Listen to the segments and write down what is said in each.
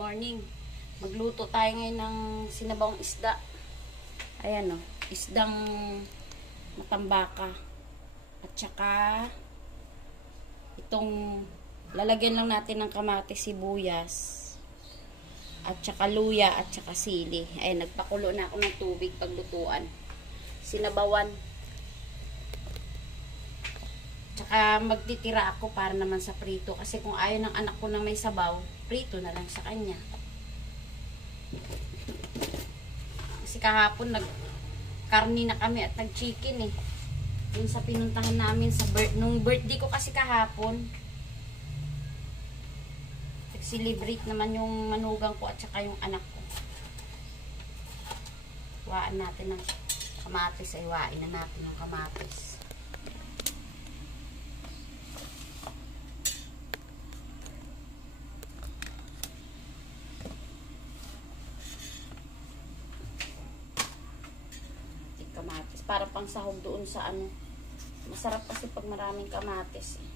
morning. Magluto tayo ngayon ng sinabawang isda. Ayan o, isdang matambaka. At saka itong lalagyan lang natin ng kamatis, sibuyas, at saka luya, at saka sili. Ayan, nagpakulo na ako ng tubig paglutuan. Sinabawan. Tsaka magtitira ako para naman sa prito. Kasi kung ayaw ng anak ko na may sabaw, prito na lang sa kanya. Kasi kahapon nagkarni na kami at nag-chicken eh. Dun sa pinuntahan namin sa nung birthday ko kasi kahapon. Nag-celebrate naman yung manugang ko at saka yung anak ko. Huwaan natin ng kamatis. Ay, huwain na natin ng kamatis. Kamatis. Para pang sahog doon sa ano. Masarap kasi pag maraming kamatis eh.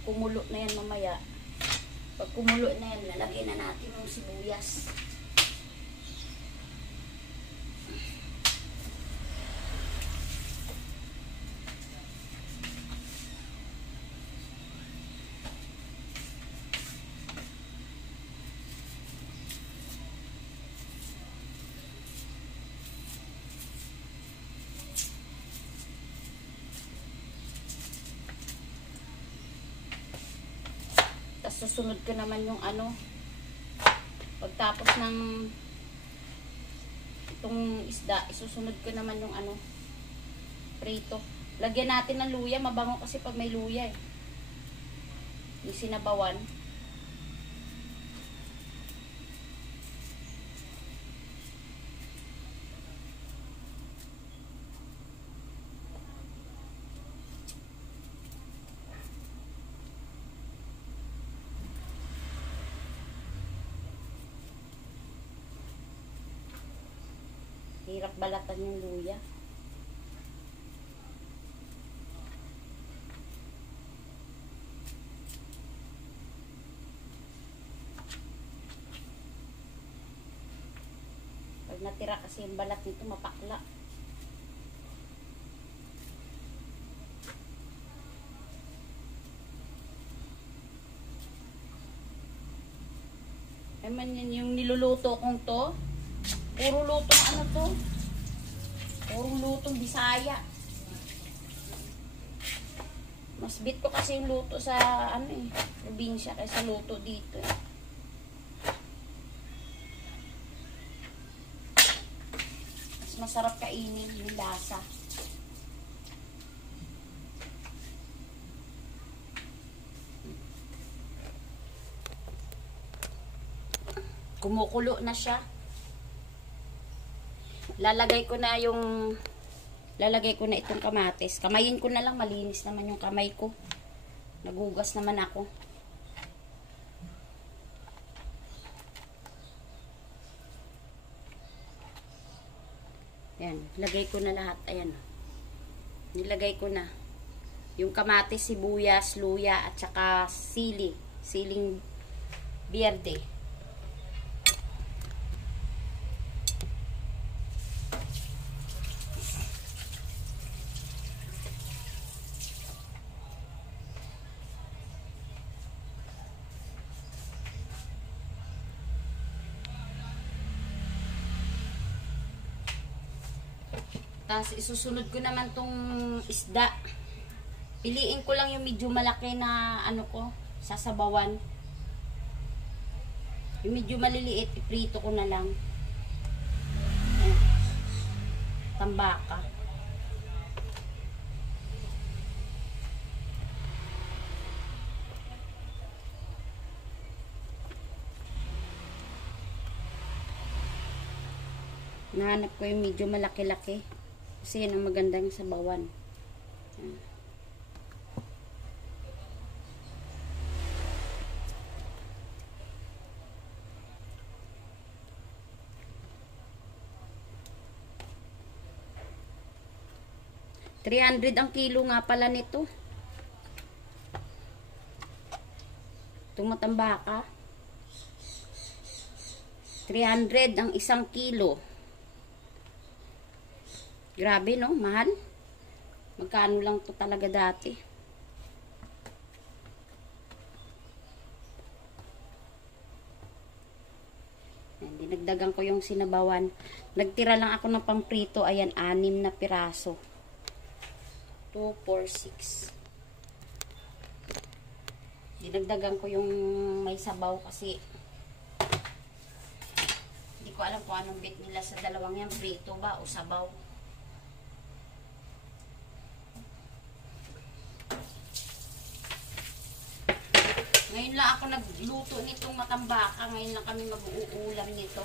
Kumulo na yan mamaya. Pag kumulo na yan, lalagyan na natin yung sibuyas. Susunod ko naman yung ano, pagtapos ng itong isda, isusunod ko naman yung ano, prito. Lagyan natin ng luya, mabango kasi pag may luya eh. Yung sinabawan. Hirap balatan yung luya. Pag natira kasi yung balat nito, mapakla. Ay man yan yung niluluto kong to. Puro lutong ano to? Puro lutong Bisaya. Mas bit ko kasi yung luto sa ano eh, probinsya kaysa luto dito eh. Mas masarap kainin yung lasa. Kumukulo na siya. Lalagay ko na itong kamatis. Kamayin ko na lang, malinis naman yung kamay ko. Nagugas naman ako. Ayan, lagay ko na lahat. Ayan. Nilagay ko na yung kamatis, sibuyas, luya, at saka sili. Siling berde. Tapos isusunod ko naman tong isda. Piliin ko lang yung medyo malaki na ano ko, sasabawan. Yung medyo maliliit, iprito ko na lang. Ayan. Tambaka. Nahanap ko yung medyo malaki-laki. Kasi yan ang magandang sabawan. Ayan. $300 ang kilo nga pala nito. Itong matambaka. 300 ang isang kilo. Grabe, no? Mahal. Magkano lang to talaga dati. Ayan, dinagdagan ko yung sinabawan. Nagtira lang ako ng pamprito. Ayan, 6 na piraso. 2, 4, 6. Dinagdagan ko yung may sabaw kasi hindi ko alam kung anong bit nila sa dalawang yan. Prito ba o sabaw? Ngayon lang ako nagluto nitong matambaka. Ngayon lang kami mag-uulam nito.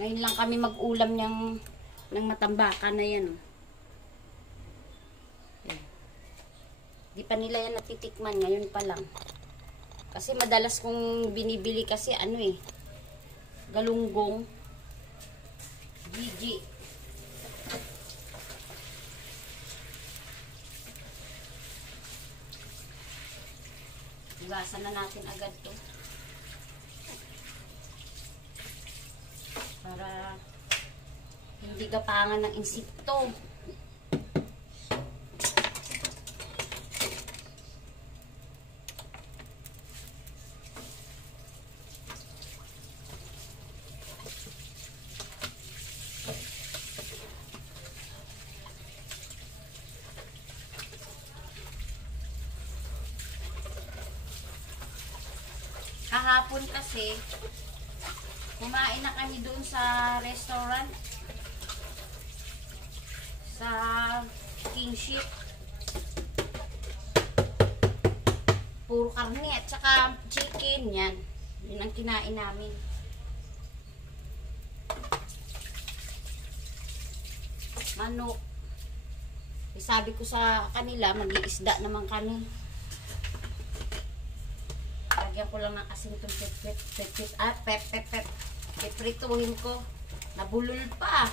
Ngayon lang kami mag-ulam ng matambaka na yan. Di pa nila yan natitikman. Ngayon pa lang. Kasi madalas kong binibili kasi ano eh, galunggong, Gigi. Hugasan na natin agad to. Para hindi gapangan ng insekto. Kahapon kasi, kumain na kami doon sa restaurant. Sa Kingship. Puro karne at saka chicken. Yan. Yun ang kinain namin. Manok. Sabi ko sa kanila, mag-iisda naman kami. Lagyan ko lang ng asin itong piprituhin ko. Nabulol pa.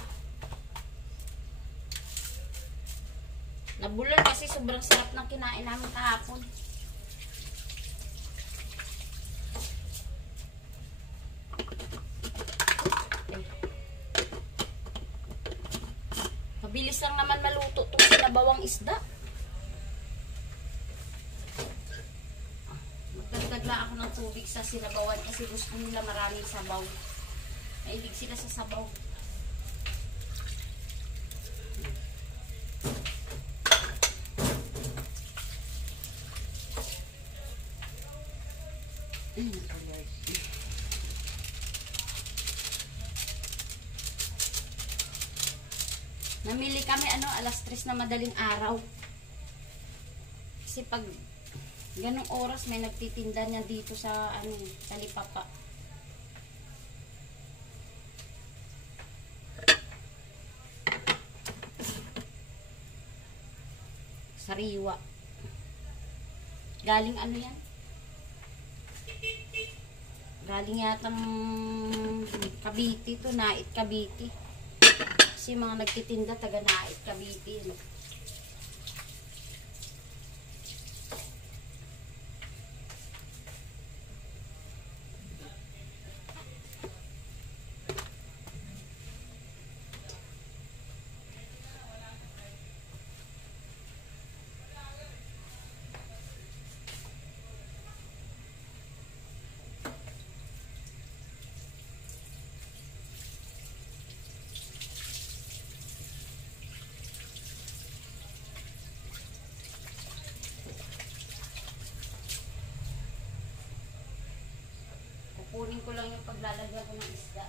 Nabulol kasi sobrang sarap ng kinain namin kahapon. Mabilis lang naman maluto itong sinabawang isda. Magdagdag ako ng tubig sa sinabawan kasi gusto nila maraming sabaw. Mahilig sila sa sabaw. Namili kami alas 3 na madaling araw. Kasi pag ganong oras may nagtitinda niya dito sa Talipapa. Sariwa. Galing yan? Galing yatang Cavite to, Nait Cavite. Kasi mga nagtitinda taga Nait Cavite. Maglalagyan ko ng isda.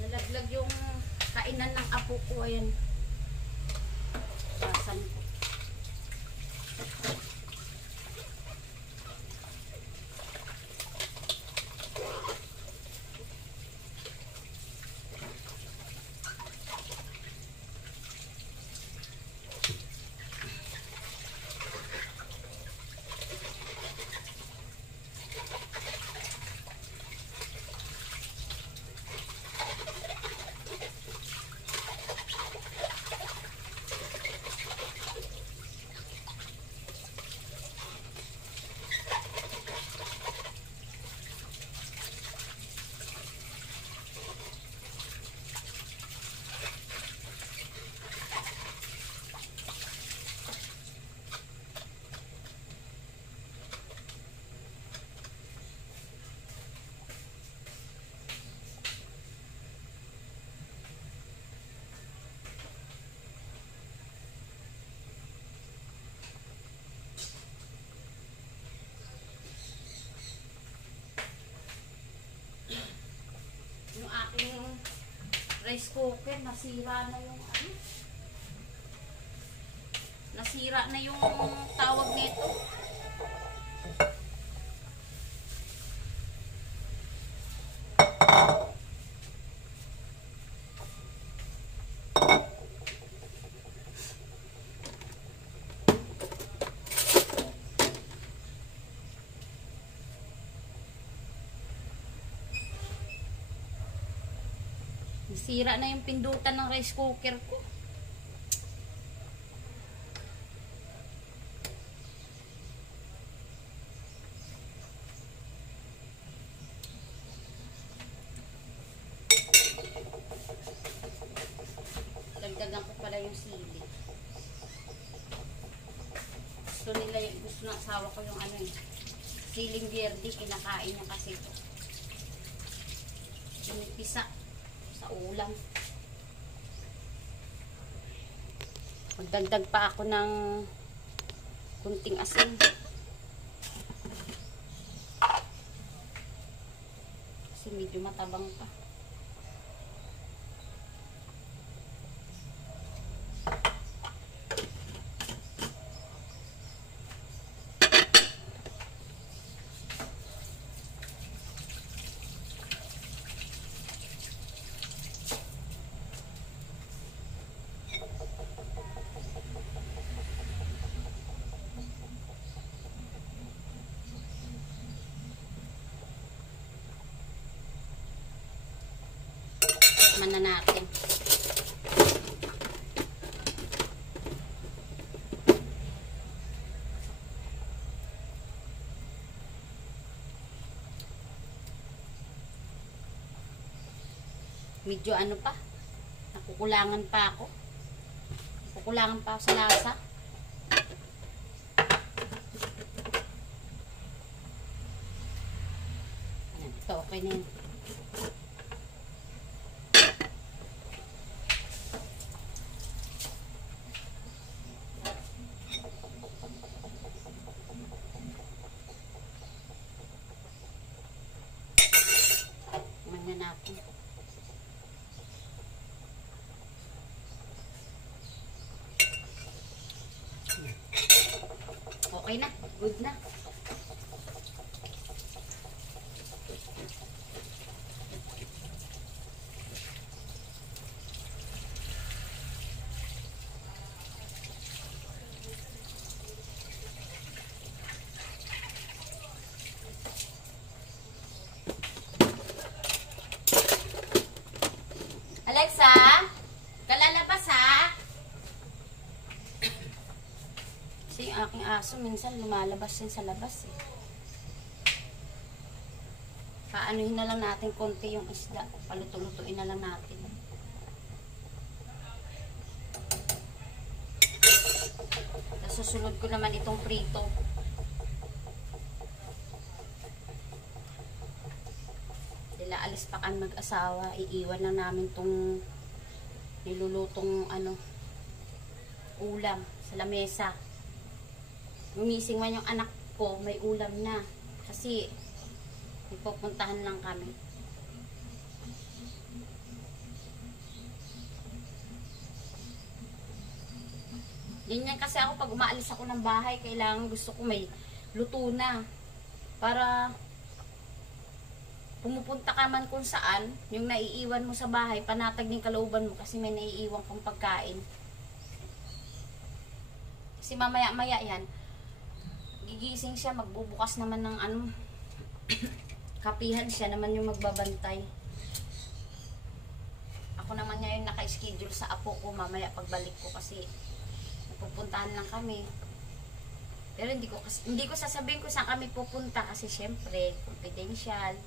Nalaglag yung kainan ng apo ko. Ayan. Basan ko. Yung aking rice cooker, nasira na yung ano. Nasira na yung tawag nito. Nasira na yung pindutan ng rice cooker ko. Dagdagan ko pala yung sili. Gusto ng asawa ko yung ano eh. Siling verde, kinakain niya kasi ito. Pinipisa sa ulam. Magdagdag pa ako ng kunting asin. Kasi medyo matabang pa. Na natin. Medyo ano pa? Nakukulangan pa ako. Nakukulangan pa ako sa lasa. Ayan, ito okay na yun. Natin. Okay na, good na. aking aso, minsan lumalabas yan sa labas eh. Paanuhin na lang natin konti yung isda. Paluto-lutuin na lang natin. Tapos susunod ko naman itong prito. Dila alis pa kan mag-asawa. Iiwan na namin tong nilulutong ulam sa lamesa. Gumising man yung anak ko, may ulam na. Kasi pupuntahan lang kami. Ganyan kasi ako pag umaalis ako ng bahay, kailangan gusto ko may luto na. Para pumupunta ka man kung saan, yung naiiwan mo sa bahay, panatag ng kalooban mo kasi may naiiwan kang pagkain. Kasi mamaya-maya yan, gigising siya, magbubukas naman ng kapihan siya naman yung magbabantay. Ako naman ngayon naka-schedule sa apo ko mamaya pagbalik ko kasi pupuntahan lang kami. Pero hindi ko sasabihin kung saan kami pupunta kasi syempre confidential.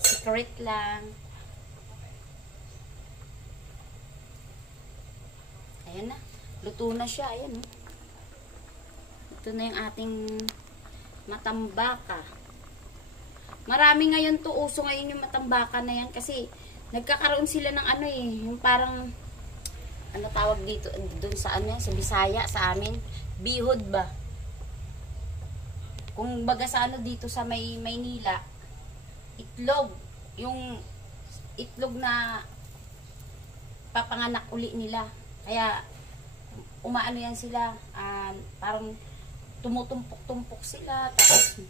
Secret lang. Ayan na. Luto na siya. Ayan, oh. Ito na yung ating matambaka. Marami ngayon to, uso ngayon yung matambaka na yan kasi nagkakaroon sila ng yung parang tawag dito doon sa sa Bisaya sa amin, bihod ba? Kung baga sa dito sa Maynila, itlog, yung itlog na papanganak uli nila. Kaya yan sila, parang tumutumpok-tumpok sila, tapos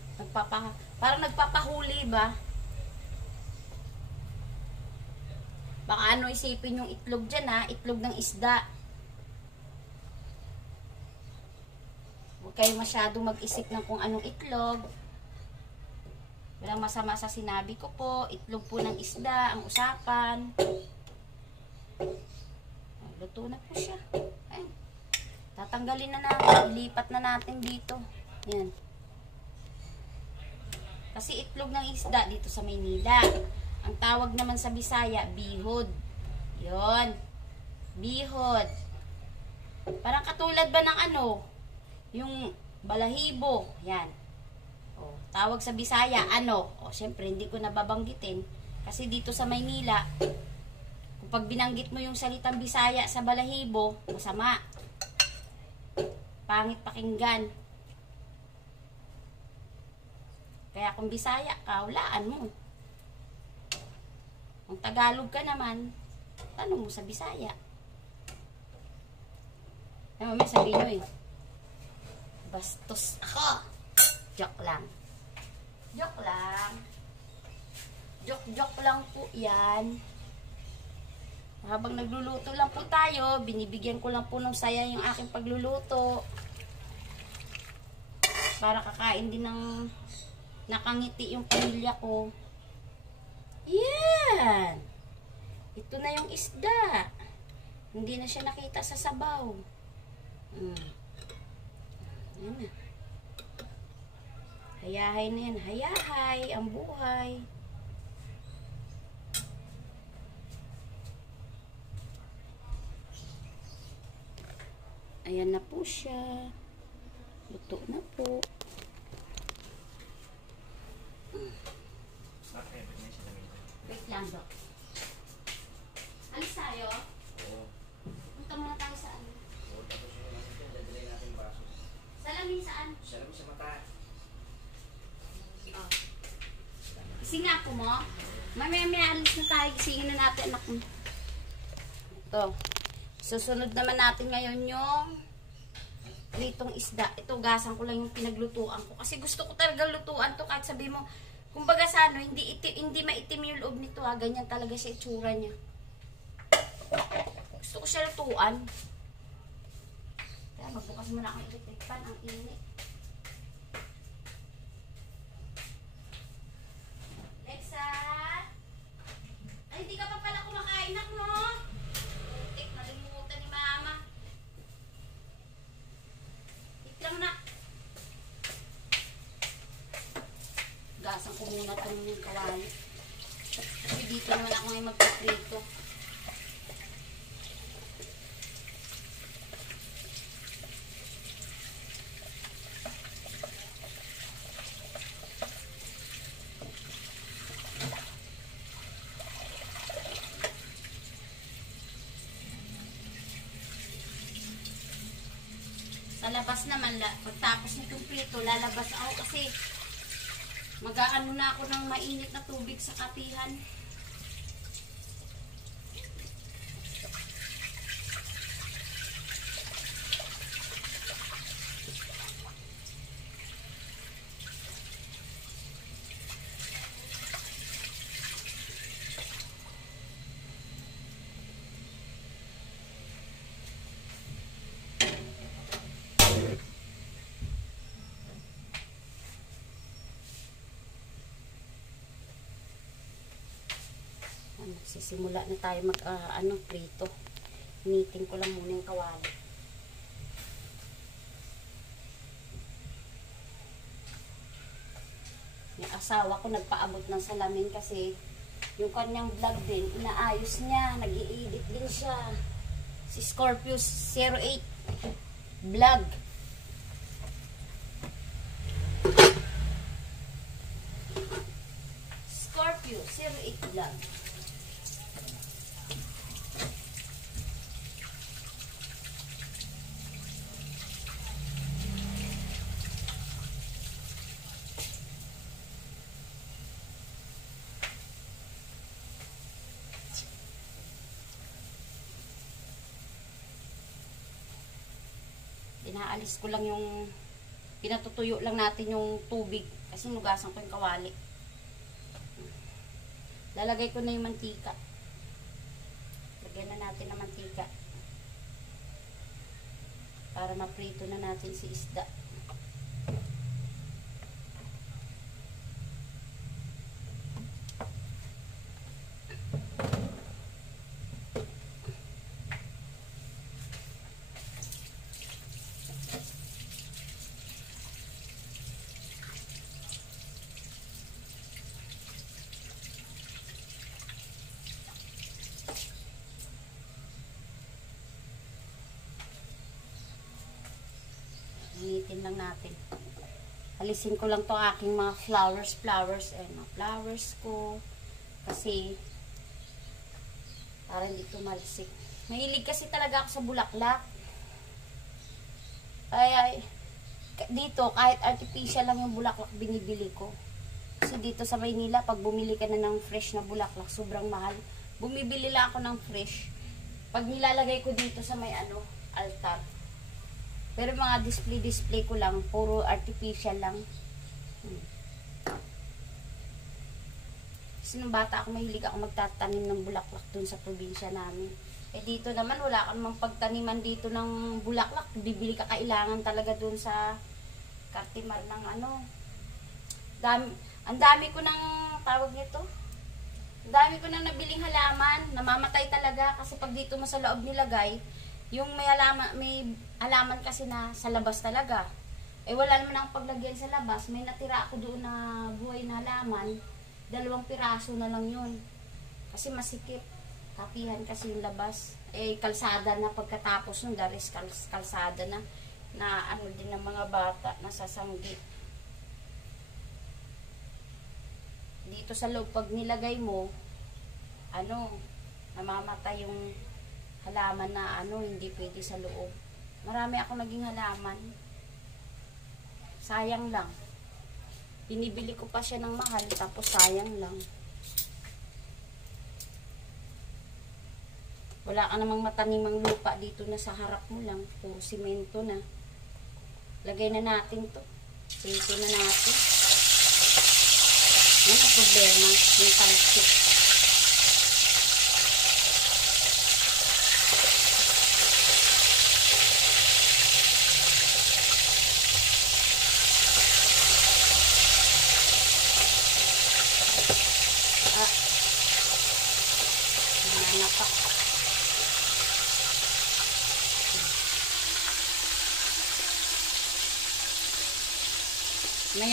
parang nagpapahuli ba? Baka isipin yung itlog dyan itlog ng isda. Huwag kayo masyado mag-isip ng kung anong itlog. Walang masama sa sinabi ko po, itlog po ng isda, ang usapan. Luto na po siya. Ayan. Tatanggalin na natin, ilipat na natin dito. Yan. Kasi itlog ng isda dito sa Maynila. Ang tawag naman sa Bisaya, bihod. Yon. Bihod. Parang katulad ba ng yung balahibo. Yan. O, tawag sa Bisaya, O, syempre, hindi ko nababanggitin. Kasi dito sa Maynila, kung pag binanggit mo yung salitang Bisaya sa balahibo, masama. Pangit pakinggan. Kaya kung Bisaya ka, hulaan mo. Kung Tagalog ka naman, tanong mo sa Bisaya. Ano may sabihin nyo bastos ako. Joke lang. Joke lang. Joke lang po yan. Habang nagluluto lang po tayo, binibigyan ko lang po ng saya yung aking pagluluto. Para kakain din ng nakangiti yung pamilya ko. Yan. Ito na yung isda. Hindi na siya nakita sa sabaw. Yan na. Hayahay na yan. Hayahay ang buhay. Ayan na po siya. Luto na po. Wait lang, Dok. Alis tayo? Oo. Punta muna tayo saan? Oo, tapos yun naman ito. Dadalay natin baso. Salamin saan? Salamin sa mata. Oh. Gising nga ako mo. Mamaya alis na tayo. Gisingin na natin, anak mo. Ito. Susunod naman natin ngayon yung pritong isda. Ito, gasan ko lang yung pinaglutuan ko. Kasi gusto ko talaga lutuan to kahit sabi mo, kumbaga sa hindi maitim yung loob nito ganyan talaga siya itsura niya. Gusto ko siya lutuan. Kaya magbukas muna ang electric pan, ang init. Lexa! Ay, hindi ka pa pala kumakain, nak mo? dito naman ako ngayon magpaprito. Sa labas naman, pagtapos nitong prito, lalabas ako kasi mag-aano na ako ng mainit na tubig sa kapihan. Sisimula na tayo mag prito. Initin ko lang muna yung kawali. Yung asawa ko nagpaabot ng salamin kasi yung kanyang vlog din, inaayos niya, nag-i-edit din siya. Si Scorpius 08 vlog. Scorpio 08 vlog. Inaalis ko lang yung pinatutuyo lang natin yung tubig kasi nugasan ko yung kawali. Lalagay ko na yung mantika. Lagyan na natin ng mantika para maprito na natin si isda. Initin lang natin. Alisin ko lang to aking mga flowers. Mga flowers ko. Kasi, para hindi tumalsik. Mahilig kasi talaga ako sa bulaklak. Dito, kahit artificial lang yung bulaklak binibili ko. Kasi dito sa Maynila, pag bumili ka na ng fresh na bulaklak, sobrang mahal. Bumibili lang ako ng fresh. Pag nilalagay ko dito sa may altar. Pero mga display ko lang, puro artificial lang. Kasi nung bata ako, mahilig ako magtatanim ng bulaklak dun sa probinsya namin. Dito naman, wala ka namang pagtaniman dito ng bulaklak. Bibili ka kailangan talaga dun sa Cartimar ng ang dami ko ng tawag nito. Ang dami ko nang nabiling halaman. Namamatay talaga kasi pag dito mo sa loob nilagay, yung may halaman kasi na sa labas talaga. Wala naman akong paglagyan sa labas. May natira ako doon na buhay na halaman. 2 piraso na lang yun. Kasi masikip. Kapihan kasi yung labas. Kalsada na pagkatapos nung daris kalsada na din ng mga bata nasasanggi. Dito sa loob pag nilagay mo namamatay yung halaman na hindi pwede sa loob. Marami ako naging halaman. Sayang lang. Binibili ko pa siya ng mahal tapos sayang lang. Wala ka namang matanimang lupa dito na sa harap mo lang. Puro simento na. Lagay na natin to. Prito na natin. Yan ang problema. Yung talsik. Nanapak.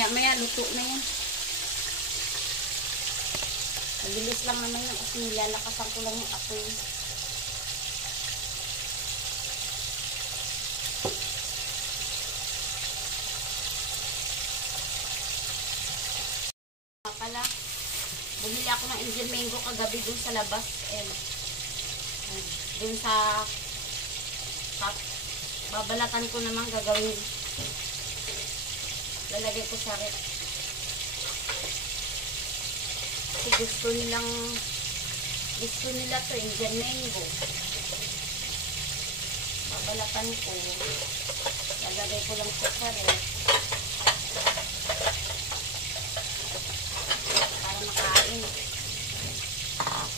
Maya luto na yan. Mabilis lang naman yung asin. Lalakasan ko lang yung apoy. Pala, bumili ako ng Indian mango kagabi dun sa labas. Dun sa babalatan ko naman gagawin. Lalagay ko sa rep. Kasi gusto nila to Indian mango. Babalatan ko. Lalagay ko lang sa rep. Para makain.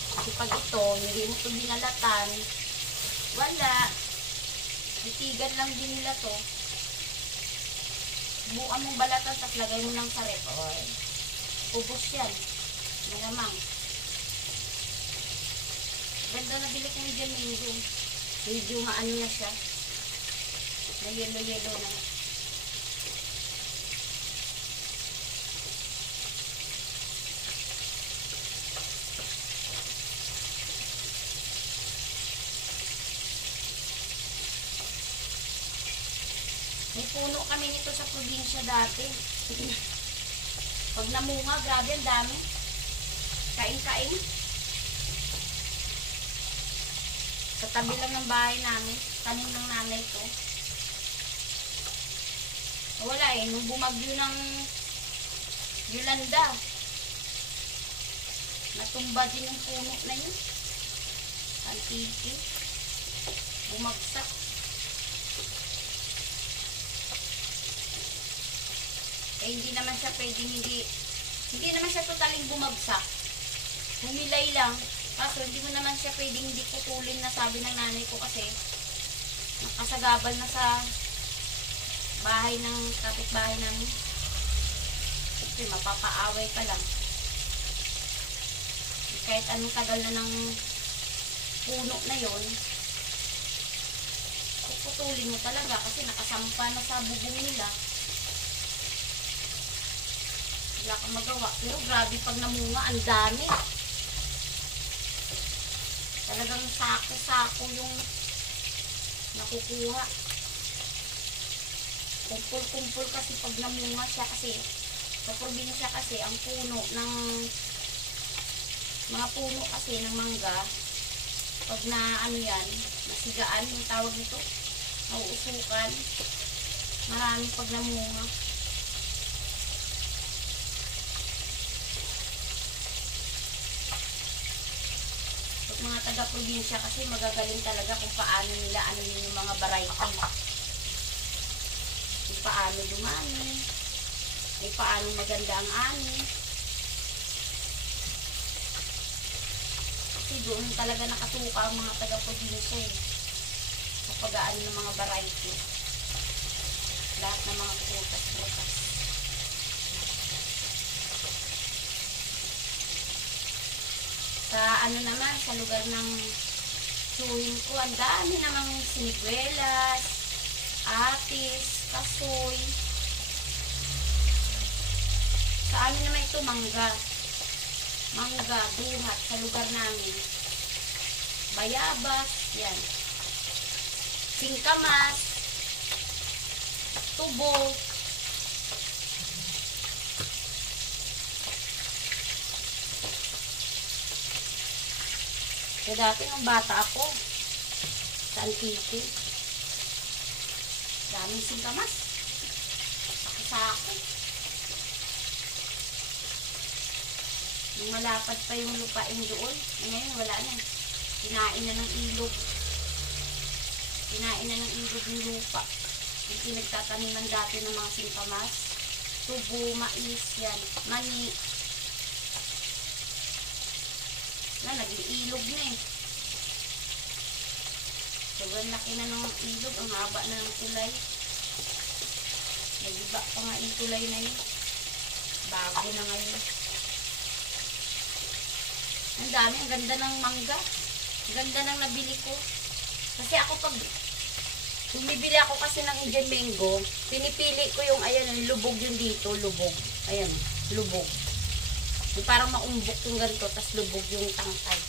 Kasi pag ito, hindi mo ito binalatan, wala. Bitigan lang din nila to. Bukan mong balatan, tapos lagay mo lang sa rep. Ubos yan. Malamang. Ganda na bili ko Indian mango. Medyo maano na siya. Na yellow na. May puno kami nito sa probinsya dati. Pag namunga, grabe, ang dami. Kain-kain. Sa tabi lang ng bahay namin. Tanim ng nanay ko. Wala nung bumagyo ng Yolanda. Natumba din yung puno na yun. Antiki. Bumagsak. Hindi naman siya pwedeng hindi naman siya totaling bumagsak. Humilay lang. Kaso hindi mo naman siya pwedeng hindi putulin na sabi ng nanay ko kasi nakasagabal na sa bahay ng kapitbahay namin. Kasi mapapaaway ka lang. Kahit anong tagal na ng puno na yon, puputulin mo talaga kasi nakasampa na sa bubong nila. Wala kang magawa. Pero grabe pag namunga, ang dami. Talagang sako-sako yung nakukuha. Kumpul-kumpul kasi pag namunga siya kasi sa probinsya kasi ang puno ng mga puno kasi ng mangga pag na ano yan, nasigaan yung tawag nito, nauusukan. Marami pag namunga. Mga taga-probinsya kasi magagaling talaga kung paano nila ano yung mga variety. Kung paano dumami, kung paano maganda ang ani. Kasi doon talaga nakatuka ang mga taga-probinsya sa pag-aano ng mga variety. Lahat ng mga prutas-prutas. Sa ano naman, sa lugar ng suhin ko, ang dami namang siniguelas, atis, kasoy. Sa amin naman ito, mangga. Mangga, buhat, sa lugar namin. Bayabas, yan. Singkamas, tubo. So, dati nung bata ako, sa Antiki, daming singkamas. Sako. Nung malapad pa yung lupain doon, ngayon wala na. Kinain na ng ilog. Kinain na ng ilog yung lupa. Yung pinagtataniman dati ng mga singkamas. Tubo, mais, yan. Mani. Na, naging ilog na eh. Sobrang laki na ng ilog. Ang haba na ng tulay. Nagiba pa nga yung tulay na yun. Bago na ngayon. Ang dami. Ang ganda ng mangga. Ang ganda ng nabili ko. Kasi ako pag bumibili ako kasi ng Indian mango, pinipili ko yung, ayan, lubog yung dito. Lubog. Ayan, lubog. Yung parang maumbok yung ganito, tas lubog yung tangkay.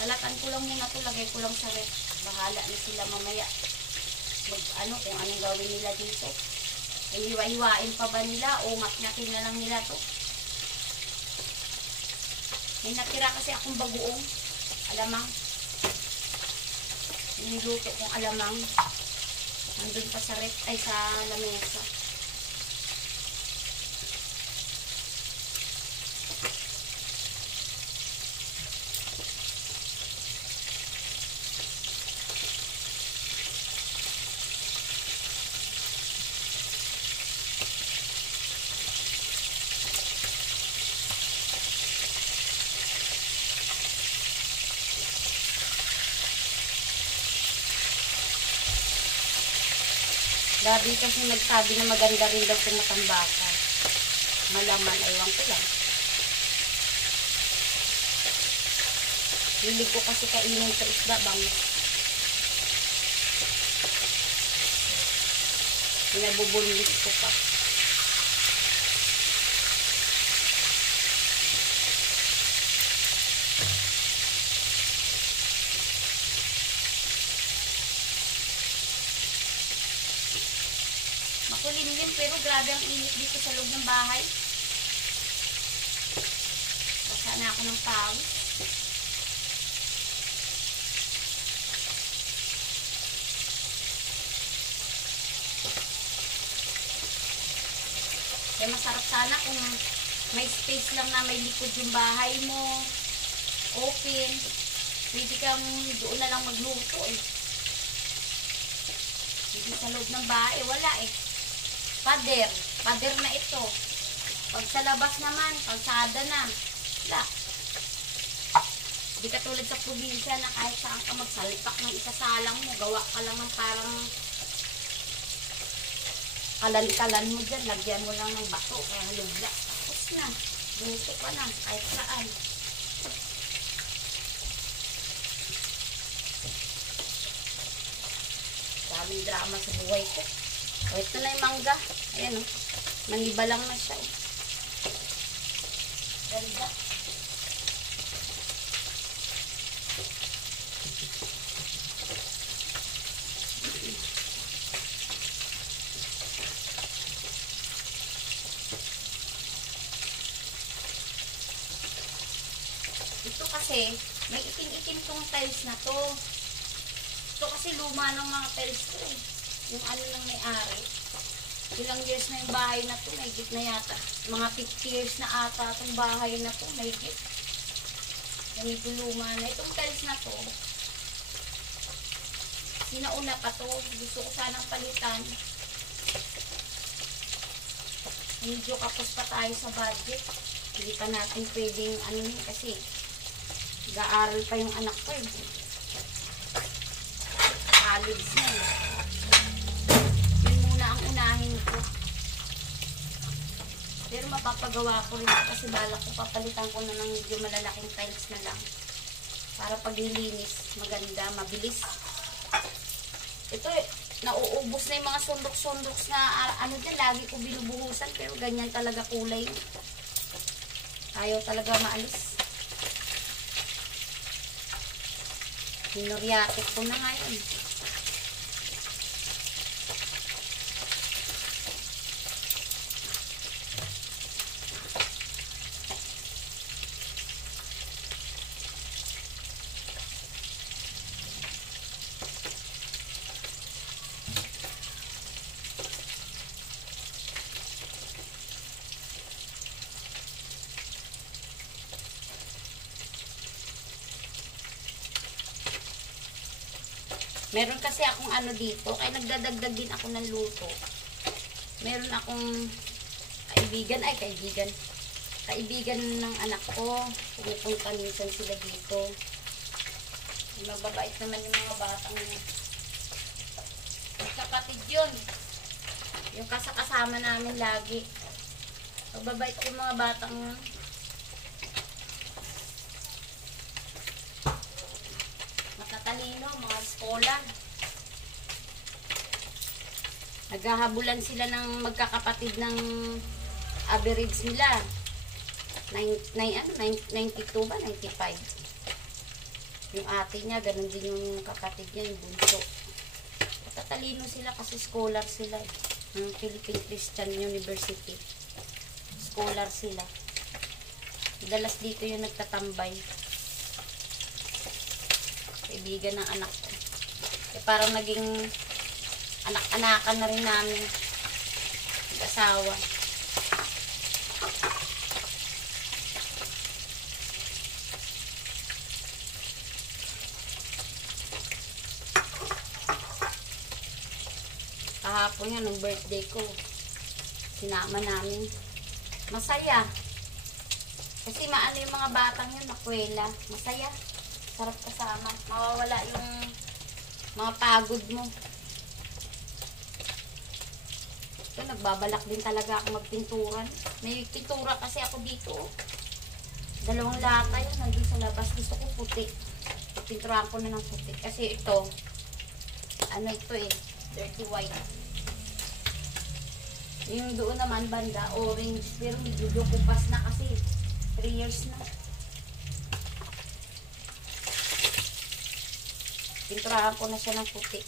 Balatan ko lang muna to, lagay ko lang sa ref. Bahala na sila mamaya. Kung anong gawin nila dito. Ihiwa-hiwain pa ba nila o matyakin na lang nila to. May natira kasi akong bagoong alamang. Niluto kong alamang. Nandun pa sa ref, ay sa lamesa. Gabi kasi nagsabi na maganda rin daw kung matambakan. Malaman, aywan ko lang. Hilig ko kasi kainin sa isda bang. Pinabubulis ko pa. Makulimlim pero grabe ang init dito sa loob ng bahay. Basa na ako ng pawis. Kaya masarap sana kung may space lang na may likod yung bahay mo. Open. Pwede kang doon na lang magluto eh. Hindi sa loob ng bahay, wala eh. Pader na ito. Pag sa labas naman, kalsada na. Wala. Hindi katulad sa probinsya na kahit saan ka magsalpak ng isasalang mo, gawa ka lang ng parang kalan-kalan mo dyan, lagyan mo lang ng bato, kaya halugla. Tapos na. Luto ka na, kahit saan. Daming drama sa buhay ko. O, ito na yung mangga. Ayan o. Maniba lang na siya. Ganda. Ito kasi, may itim-itim tong tiles na to. Ito kasi luma ng mga tiles to eh. Yung ano nang may-ari. Ilang years na yung bahay na to, may git na yata. Mga 50 years na ata itong bahay na to, may git. Ganito luma na. Itong tiles na to, sinauna pa to. Gusto ko sanang palitan. Medyo kapos pa tayo sa budget. Hindi pa natin pwedeng ano yun kasi ga-aral pa yung anak ko eh. College na eh. Yun muna ang unahin ko. Pero mapapagawa ko rin kasi balak ko papalitan ko na ng medyo malalaking tiles na lang. Para pag nilinis, maganda, mabilis. Ito eh, nauubos na yung mga sundok-sundoks na ano dyan, lagi ko binubuhusan pero ganyan talaga kulay. Ayaw talaga maalis. Minoriatic ko na ngayon. Meron kasi akong ano dito, kaya nagdadagdag din ako ng luto. Meron akong kaibigan ng anak ko. Pumupunta minsan sila dito. Mababait naman yung mga batang yun. Yung kapatid yun. Yung kasama namin lagi. Pagbabait yung mga batang yun. Matatalino, mga scholar. Naghahabulan sila ng magkakapatid ng average nila. 92 ba? 95. Yung ate niya, ganun din yung kapatid niya, yung bunso. Matatalino sila kasi scholar sila. Ng Philippine Christian University. Scholar sila. Dalas dito yung nagtatambay. Kaibigan ng anak ko. Parang naging anak-anakan na rin namin. Mag-asawa. Kahapon yan, nung birthday ko. Sinama namin. Masaya. Kasi maano yung mga batang yun, nakwela. Masaya. Sarap kasama. Mawawala yung mga pagod mo. So, nagbabalak din talaga ako magpinturan. May pintura kasi ako dito. 2 lata yun. Nandun sa labas. Gusto ko puti. Pinturahan ko na ng puti. Kasi ito, ano ito eh, dirty white. Yung doon naman banda, orange. Pero medyo kupas na kasi. 3 years na. Pinturahan ko na siya ng puti.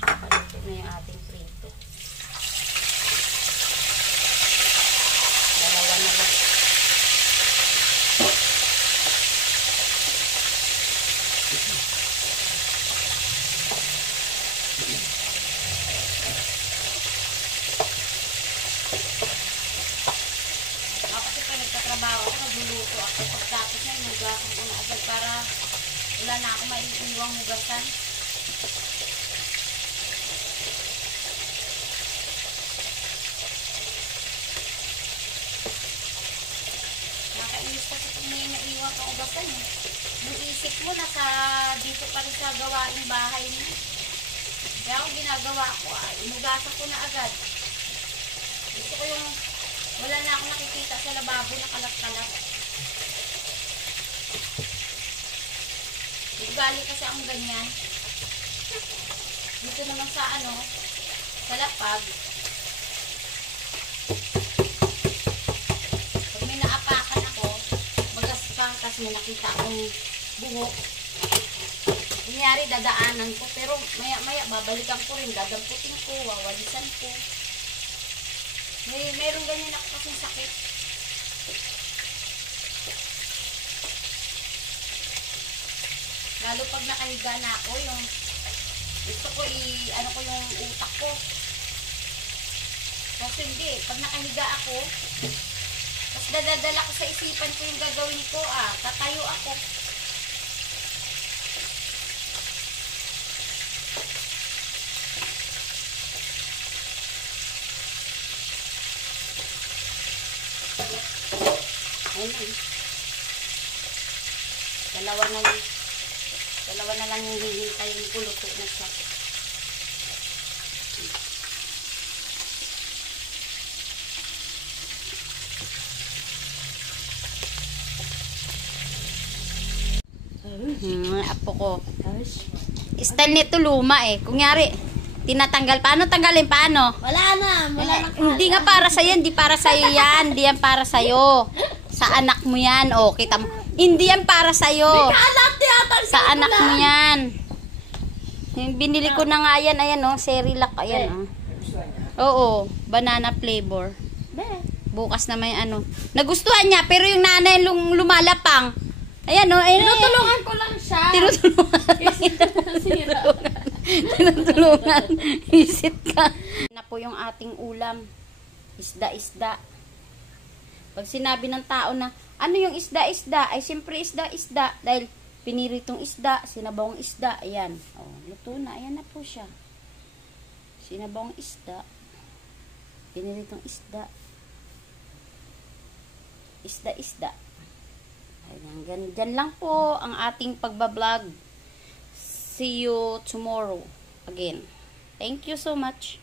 Paluto na yung ating prito. 2 na lang. Trabaho ako, nagluluto ako. Pagkatapos na, inugasan ko na agad para wala na ako maiiwang hugasan. Nakainis kasi kung may naiwang kang hugasan eh. Yung isip mo nasa dito pa rin sa gawaing bahay mo. Kaya ako ginagawa ko, inugasan ko na agad. Gusto ko yung wala na akong nakikita sa lababo na kalat-kalat. Ugali kasi akong ganyan. Dito naman sa sa lapag. Pag may naapakan ako, magaspang, kasi may nakita akong buhok. Kunyari, dadaanan ko. Pero maya-maya, babalikan ko rin. Dadamputin ko, wawalisan ko. Meron ganyan ako kasing sakit. Lalo pag nakahiga na ako, yung gusto ko ko yung utak ko. Kasi hindi, pag nakahiga ako, tapos dadadala ko sa isipan ko yung gagawin ko, tatayo ako. Ayun. Dalawa na lang yung hihintayin ko, luto na siya. Apo ko. Style nito luma eh. Kunyari, tinatanggal. Paano tanggalin? Paano? Wala na. Hindi nga para sa'yo. Hindi para sa'yo yan. Hindi yan para sa'yo. Sa anak mo yan. O, kita mo. Hindi yan para sa'yo. Sa anak mo yan. Binili ko na nga yan. Ayan o. Cerelac. Ayan o. Oo. Banana flavor. Bukas na may nagustuhan niya. Pero yung nanay lumalapang. Ayan o. Tinutulungan ko lang siya. Tinutulungan. Isit ka. Na po yung ating ulam. Isda-isda. Pag sinabi ng tao na, ano yung isda-isda? Ay, siyempre isda-isda. Dahil piniritong isda, sinabawang isda. Ayan. O, luto na. Ayan na po siya. Sinabawang isda. Piniritong isda. Isda-isda. Ayan, dyan lang po ang ating pagbablog. See you tomorrow again. Thank you so much.